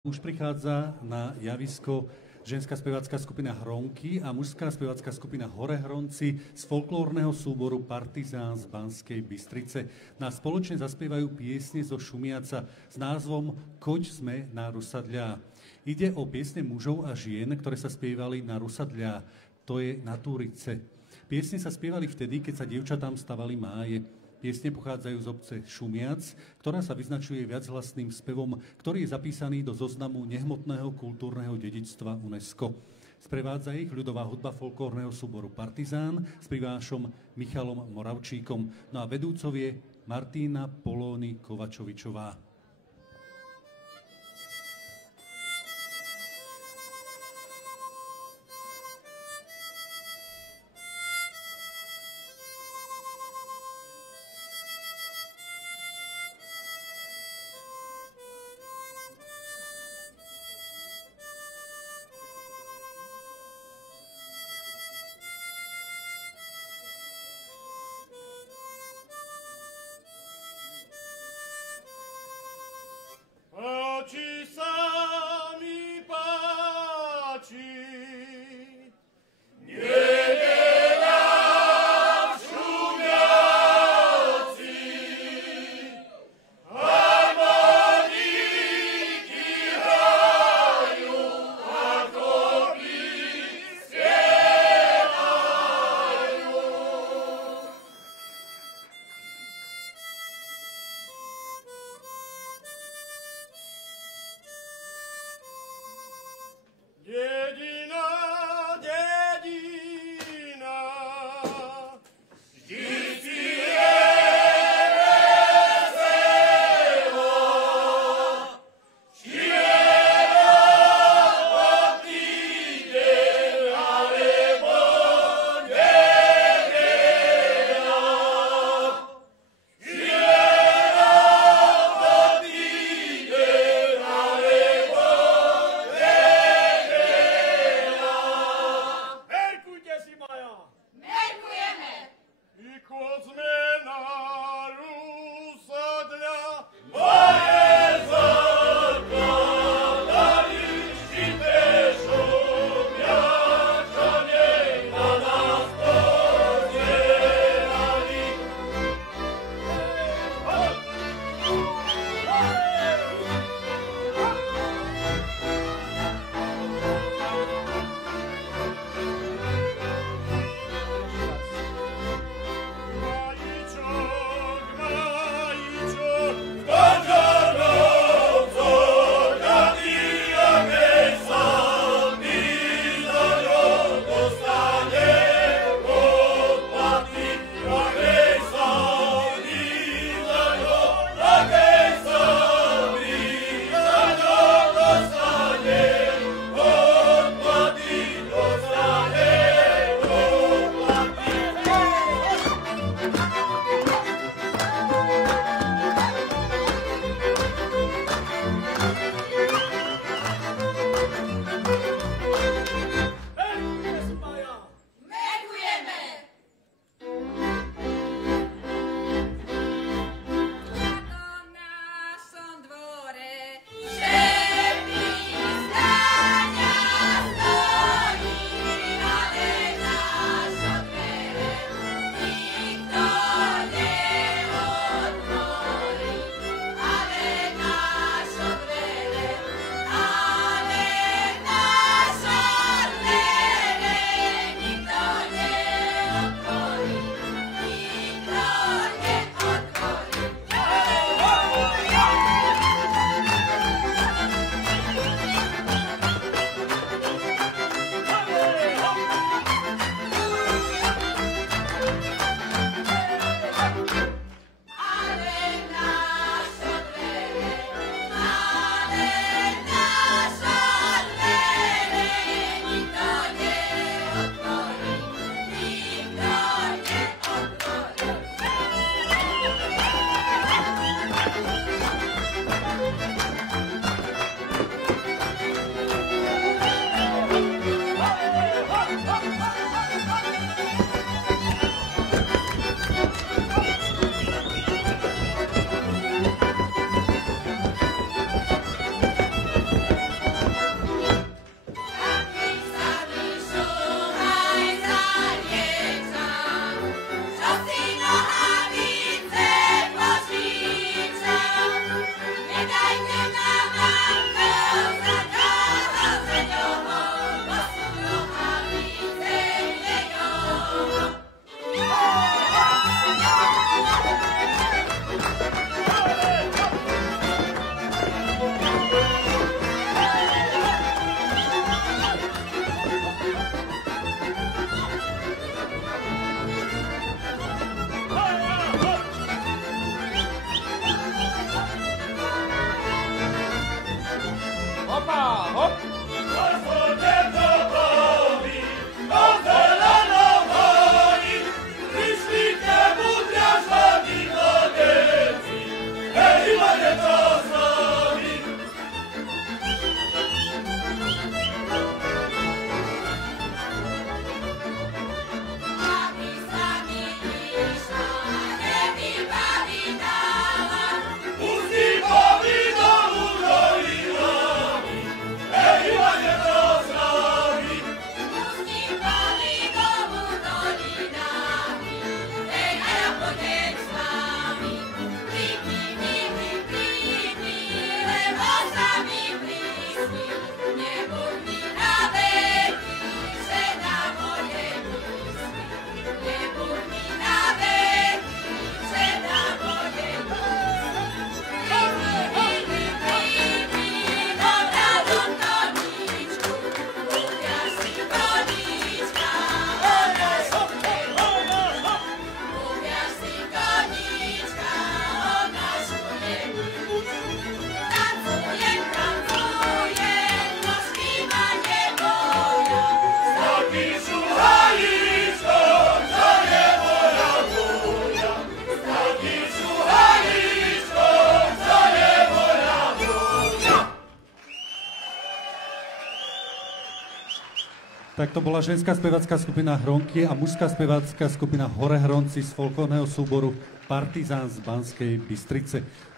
Už prichádza na javisko ženská spevácka skupina Hronky a mužská spevácka skupina Horehronci z folklórneho súboru Partizán z Banskej Bystrice. Spoločne zaspievajú piesne zo Šumiaca s názvom Koď sme na Rusadľa. Ide o piesne mužov a žien, ktoré sa spievali na Rusadľa, to je na Túrice. Piesne sa spievali vtedy, keď sa dievčatám stavali máje. Piesne pochádzajú z obce Šumiac, ktorá sa vyznačuje viachlasným spevom, ktorý je zapísaný do zoznamu nehmotného kultúrneho dedičstva UNESCO. Sprevádza ich ľudová hudba folklórneho súboru Partizán s privášom Michalom Moravčíkom. No a vedúcov je Martina Polóny Kovačovičová. Tak to bola ženská spevácka skupina Hronky a mužská spevácka skupina Hore Hronci z folklórneho súboru Partizán z Banskej Bystrice.